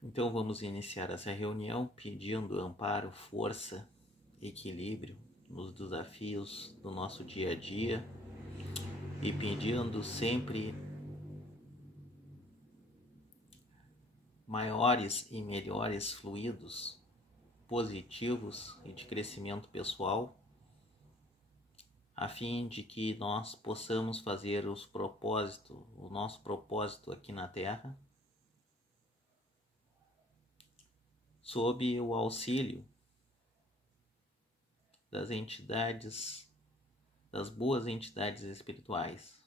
Então vamos iniciar essa reunião pedindo amparo, força, equilíbrio nos desafios do nosso dia a dia e pedindo sempre maiores e melhores fluidos positivos e de crescimento pessoal, a fim de que nós possamos fazer o nosso propósito aqui na Terra, sob o auxílio das entidades, das boas entidades espirituais.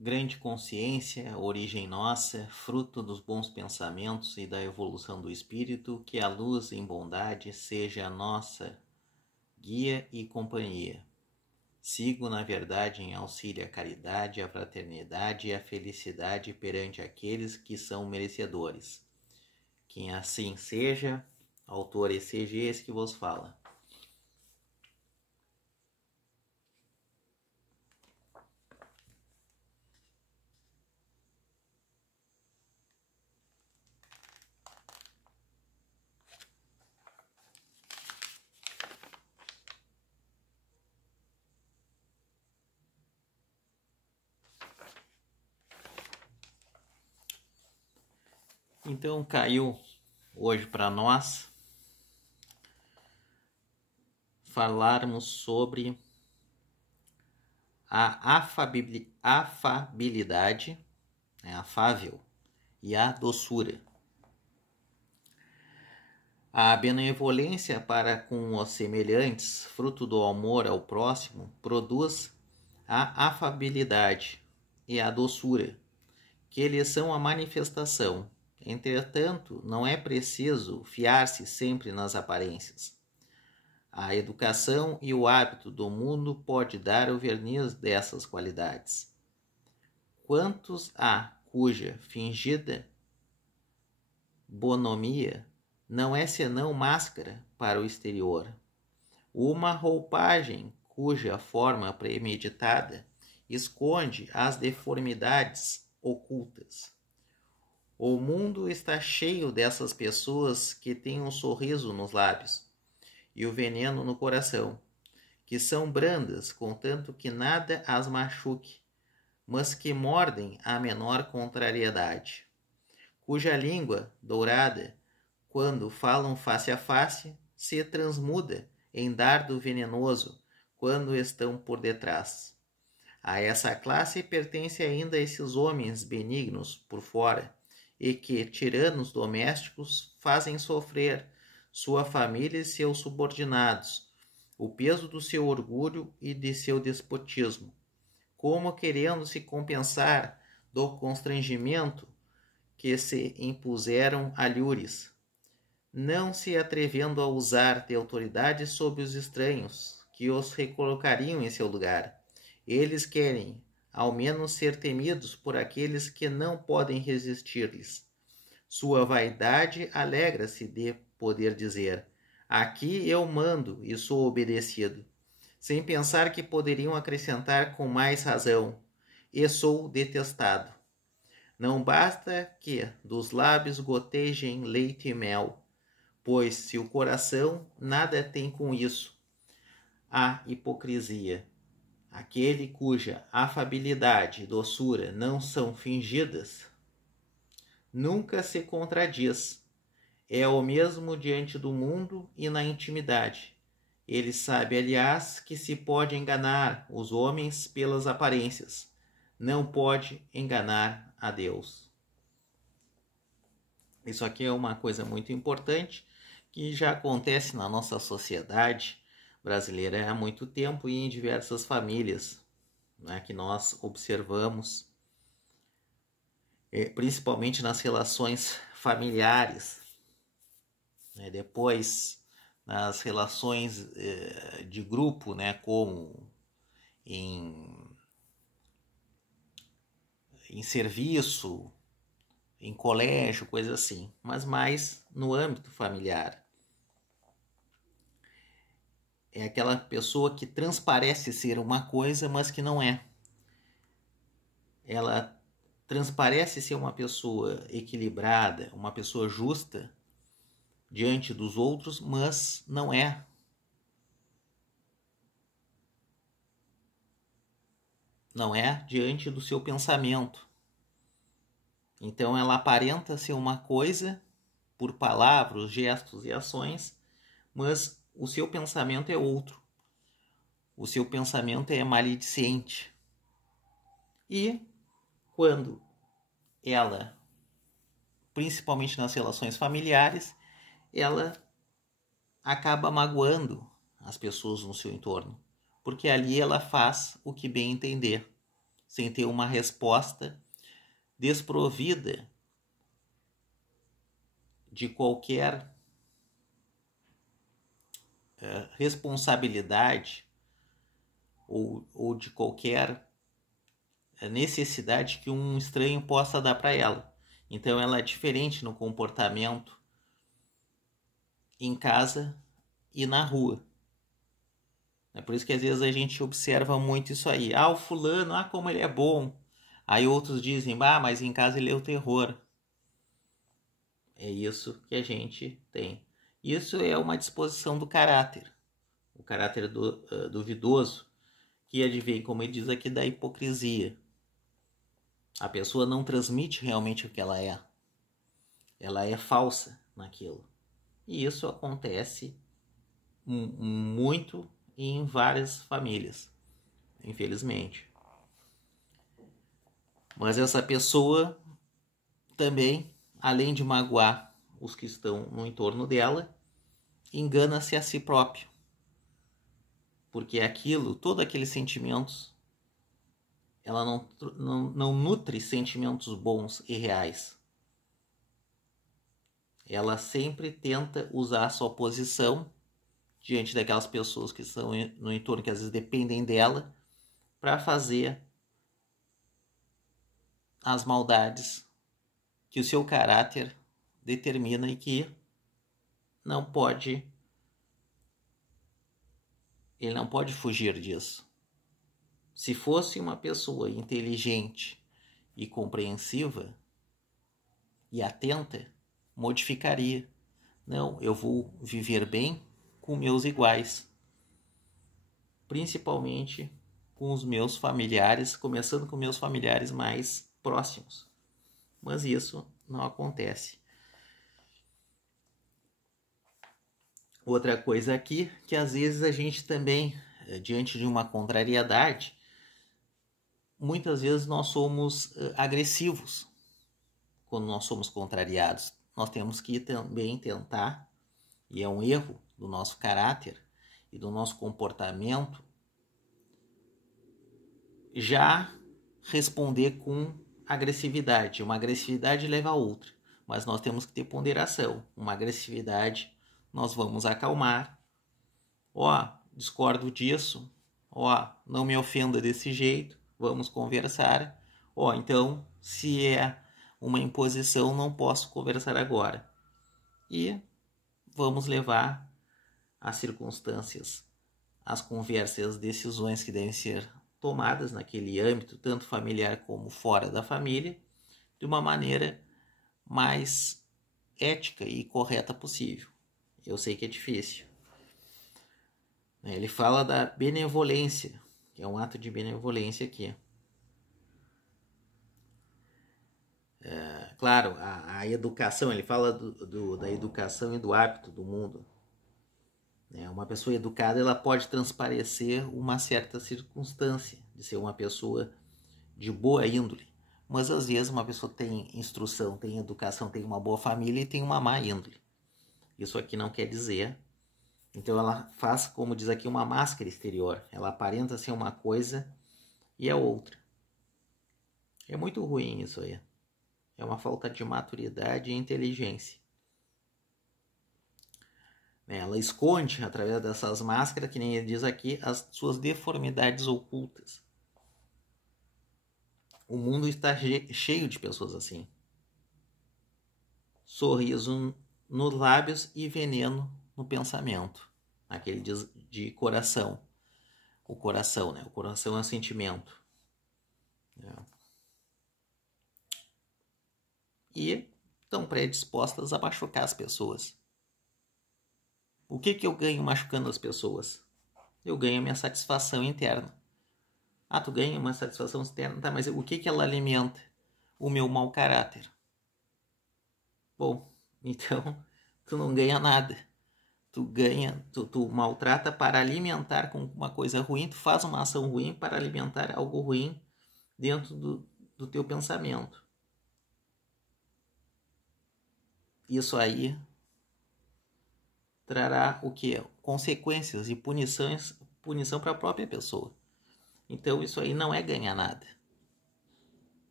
Grande consciência, origem nossa, fruto dos bons pensamentos e da evolução do espírito, que a luz em bondade seja a nossa guia e companhia. Sigo na verdade em auxílio à caridade, à fraternidade e à felicidade perante aqueles que são merecedores. Que assim seja, autor exegese que vos fala. Então caiu hoje para nós falarmos sobre a afabilidade, afável, e a doçura. A benevolência para com os semelhantes, fruto do amor ao próximo, produz a afabilidade e a doçura, que lhes são a manifestação. Entretanto, não é preciso fiar-se sempre nas aparências. A educação e o hábito do mundo pode dar o verniz dessas qualidades. Quantos há cuja fingida bonomia não é senão máscara para o exterior? Uma roupagem cuja forma premeditada esconde as deformidades ocultas. O mundo está cheio dessas pessoas que têm um sorriso nos lábios e o veneno no coração, que são brandas, contanto que nada as machuque, mas que mordem a menor contrariedade, cuja língua dourada, quando falam face a face, se transmuda em dardo venenoso quando estão por detrás. A essa classe pertence ainda esses homens benignos por fora, e que, tiranos domésticos, fazem sofrer sua família e seus subordinados, o peso do seu orgulho e de seu despotismo, como querendo se compensar do constrangimento que se impuseram alhures, não se atrevendo a usar de autoridade sobre os estranhos, que os recolocariam em seu lugar. Eles querem, ao menos, ser temidos por aqueles que não podem resistir-lhes. Sua vaidade alegra-se de poder dizer: aqui eu mando e sou obedecido, sem pensar que poderiam acrescentar com mais razão: e sou detestado. Não basta que dos lábios gotejem leite e mel, pois se o coração nada tem com isso. A hipocrisia, aquele cuja afabilidade e doçura não são fingidas, nunca se contradiz. É o mesmo diante do mundo e na intimidade. Ele sabe, aliás, que se pode enganar os homens pelas aparências, não pode enganar a Deus. Isso aqui é uma coisa muito importante que já acontece na nossa sociedade brasileira há muito tempo e em diversas famílias, né, que nós observamos, principalmente nas relações familiares, né, depois nas relações de grupo, né, como em serviço, em colégio, coisa assim, mas mais no âmbito familiar. é aquela pessoa que transparece ser uma coisa, mas que não é. Ela transparece ser uma pessoa equilibrada, uma pessoa justa diante dos outros, mas não é. Não é diante do seu pensamento. Então ela aparenta ser uma coisa por palavras, gestos e ações, mas o seu pensamento é outro. O seu pensamento é maledicente. E quando ela, principalmente nas relações familiares, ela acaba magoando as pessoas no seu entorno, porque ali ela faz o que bem entender, sem ter uma resposta, desprovida de qualquer responsabilidade ou de qualquer necessidade que um estranho possa dar para ela. Então ela é diferente no comportamento em casa e na rua. É por isso que às vezes a gente observa muito isso aí. O fulano, como ele é bom. Aí outros dizem, mas em casa ele é o terror. É isso que a gente tem. Isso é uma disposição do caráter. O caráter duvidoso, que advém, como ele diz aqui, da hipocrisia. A pessoa não transmite realmente o que ela é. Ela é falsa naquilo. E isso acontece muito em várias famílias, infelizmente. Mas essa pessoa também, além de magoar os que estão no entorno dela, engana-se a si próprio. Porque aquilo, todos aqueles sentimentos, ela não nutre sentimentos bons e reais. Ela sempre tenta usar a sua posição diante daquelas pessoas que estão no entorno, que às vezes dependem dela, para fazer as maldades que o seu caráter determina e que ele não pode fugir disso. Se fosse uma pessoa inteligente e compreensiva e atenta, modificaria. Não, eu vou viver bem com meus iguais, principalmente com os meus familiares, começando com meus familiares mais próximos. Mas isso não acontece. Outra coisa aqui, que às vezes a gente também, diante de uma contrariedade, muitas vezes nós somos agressivos quando nós somos contrariados. Nós temos que também tentar, e é um erro do nosso caráter e do nosso comportamento, já responder com agressividade. Uma agressividade leva a outra, mas nós temos que ter ponderação. Uma agressividade nós vamos acalmar. Discordo disso. Não me ofenda desse jeito. Vamos conversar. Então, se é uma imposição, não posso conversar agora. E vamos levar as circunstâncias, as conversas, as decisões que devem ser tomadas naquele âmbito, tanto familiar como fora da família, de uma maneira mais ética e correta possível. Eu sei que é difícil. Ele fala da benevolência, que é um ato de benevolência aqui. Claro, a educação, ele fala da educação e do hábito do mundo. Uma pessoa educada, ela pode transparecer uma certa circunstância de ser uma pessoa de boa índole, mas às vezes uma pessoa tem instrução, tem educação, tem uma boa família e tem uma má índole. Isso aqui não quer dizer. Então ela faz, como diz aqui, uma máscara exterior. Ela aparenta ser uma coisa e é outra. É muito ruim isso aí. É uma falta de maturidade e inteligência. Ela esconde, através dessas máscaras, que nem ele diz aqui, as suas deformidades ocultas. O mundo está cheio de pessoas assim. Sorriso nos lábios e veneno no pensamento. aquele de coração. O coração, né? O coração é um sentimento. Né? E estão predispostas a machucar as pessoas. O que eu ganho machucando as pessoas? Eu ganho a minha satisfação interna. Ah, tu ganha uma satisfação externa, tá, mas o que ela alimenta? O meu mau caráter. Bom, então tu não ganha nada. Tu maltrata para alimentar com uma coisa ruim, tu faz uma ação ruim para alimentar algo ruim dentro do teu pensamento. Isso aí trará o que? Consequências e punição para a própria pessoa. Então isso aí não é ganhar nada.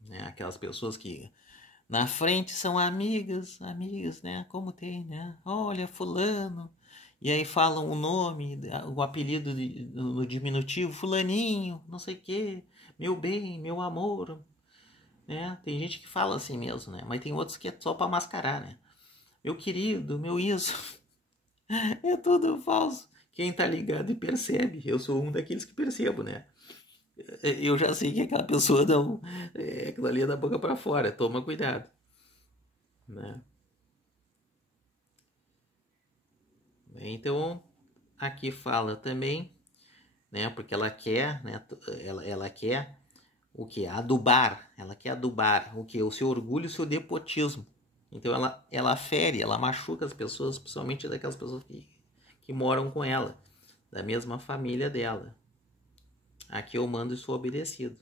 Né? Aquelas pessoas que na frente são amigas, né? Como tem, né? Olha, fulano. E aí falam o nome, o apelido no diminutivo, fulaninho, não sei o quê, meu bem, meu amor, né? Tem gente que fala assim mesmo, né? Mas tem outros que é só para mascarar, né? Meu querido, meu isso. É tudo falso. Quem tá ligado e percebe, eu sou um daqueles que percebo, né? Eu já sei que aquela pessoa não. Aquilo ali é da boca para fora, toma cuidado, né? Então, aqui fala também, né? Porque ela quer, né? Ela quer o que? Adubar. Ela quer adubar o que? O seu orgulho, o seu despotismo. Então, ela fere, ela machuca as pessoas, principalmente daquelas pessoas que moram com ela, da mesma família dela. Aqui eu mando e sou obedecido.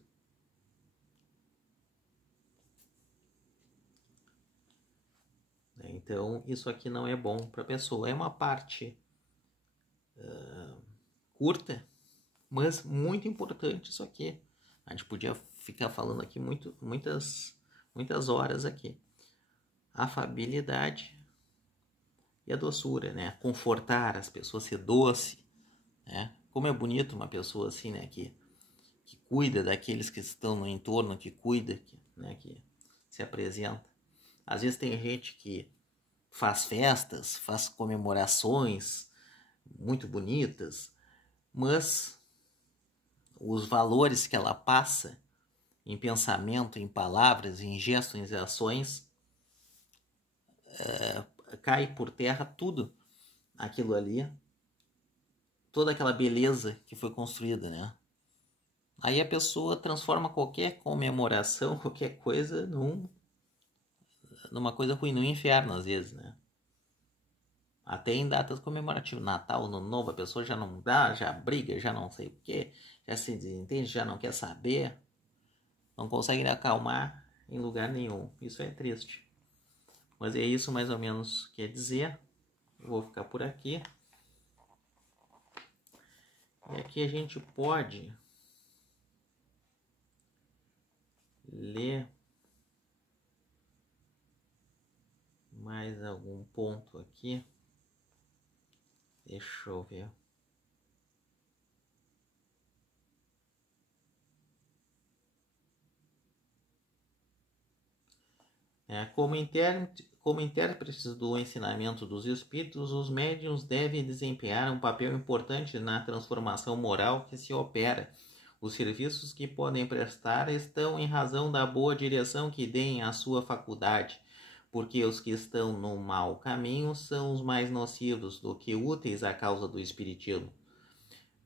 Então, isso aqui não é bom para a pessoa. É uma parte curta, mas muito importante isso aqui. A gente podia ficar falando aqui muitas horas aqui. A afabilidade e a doçura, né? Confortar as pessoas, ser doce, né? Como é bonito uma pessoa assim, né? Que cuida daqueles que estão no entorno, que cuida, né? Que se apresenta. Às vezes tem gente que faz festas, faz comemorações muito bonitas, mas os valores que ela passa em pensamento, em palavras, em gestos, em ações, cai por terra tudo aquilo ali, toda aquela beleza que foi construída, né? Aí a pessoa transforma qualquer comemoração, qualquer coisa, numa coisa ruim, num inferno às vezes, né? Até em datas comemorativas, Natal, Ano Novo, a pessoa já não dá, já briga, já não sei o que, já se desentende, já não quer saber, não consegue acalmar em lugar nenhum. Isso é triste. Mas é isso mais ou menos que quer dizer. Eu vou ficar por aqui. E aqui a gente pode ler mais algum ponto aqui. Deixa eu ver. Como intérpretes do ensinamento dos espíritos, os médiuns devem desempenhar um papel importante na transformação moral que se opera. Os serviços que podem prestar estão em razão da boa direção que deem à sua faculdade, porque os que estão no mau caminho são os mais nocivos do que úteis à causa do espiritismo.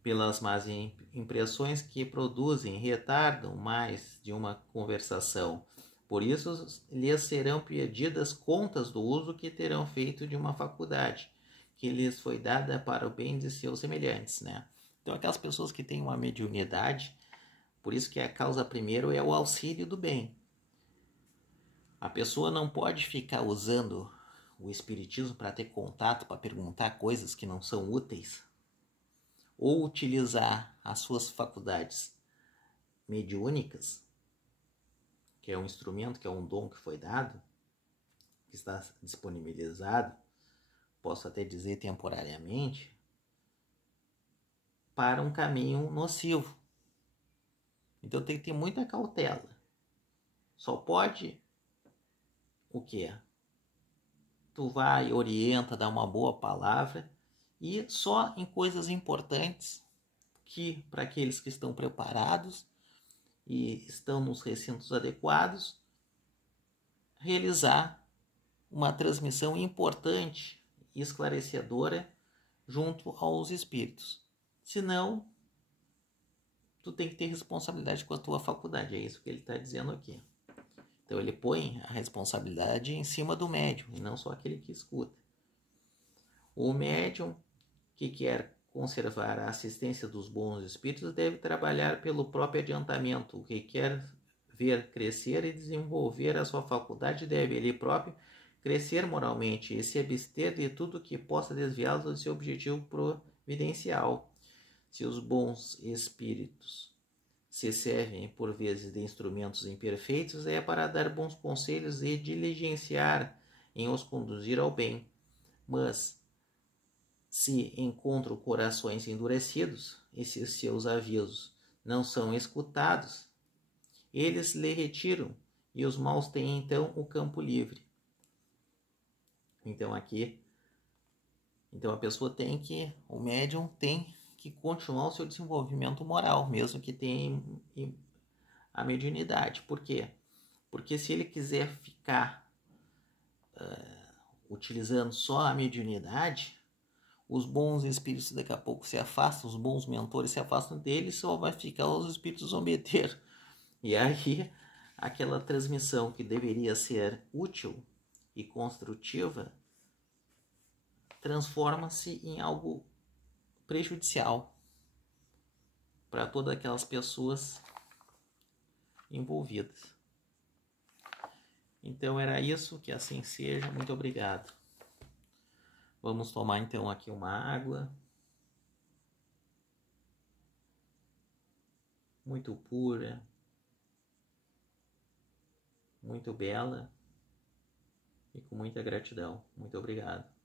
Pelas más impressões que produzem, retardam mais de uma conversação. Por isso, lhes serão pedidas contas do uso que terão feito de uma faculdade, que lhes foi dada para o bem de seus semelhantes, né? Então, aquelas pessoas que têm uma mediunidade, por isso que a causa primeiro é o auxílio do bem. A pessoa não pode ficar usando o espiritismo para ter contato, para perguntar coisas que não são úteis, ou utilizar as suas faculdades mediúnicas, que é um instrumento, que é um dom que foi dado, que está disponibilizado, posso até dizer temporariamente, para um caminho nocivo. Então tem que ter muita cautela. Só pode o que? Tu vai, orienta, dá uma boa palavra, e só em coisas importantes que, para aqueles que estão preparados e estão nos recintos adequados, realizar uma transmissão importante e esclarecedora junto aos espíritos. Senão, tu tem que ter responsabilidade com a tua faculdade. É isso que ele está dizendo aqui. Então ele põe a responsabilidade em cima do médium e não só aquele que escuta. O médium que quer conservar a assistência dos bons espíritos deve trabalhar pelo próprio adiantamento. O que quer ver crescer e desenvolver a sua faculdade deve ele próprio crescer moralmente e se abster de tudo que possa desviá-lo do seu objetivo providencial. Se os bons espíritos se servem por vezes de instrumentos imperfeitos, é para dar bons conselhos e diligenciar em os conduzir ao bem. Mas se encontram corações endurecidos e se seus avisos não são escutados, eles lhe retiram e os maus têm então o campo livre. Então a pessoa tem que, o médium tem que continuar o seu desenvolvimento moral, mesmo que tenha a mediunidade. Por quê? Porque se ele quiser ficar utilizando só a mediunidade, os bons espíritos daqui a pouco se afastam, os bons mentores se afastam dele, só vai ficar os espíritos zombeteiro. E aí, aquela transmissão que deveria ser útil e construtiva transforma-se em algo prejudicial para todas aquelas pessoas envolvidas. Então era isso, que assim seja. Muito obrigado. Vamos tomar então aqui uma água muito pura, muito bela e com muita gratidão. Muito obrigado.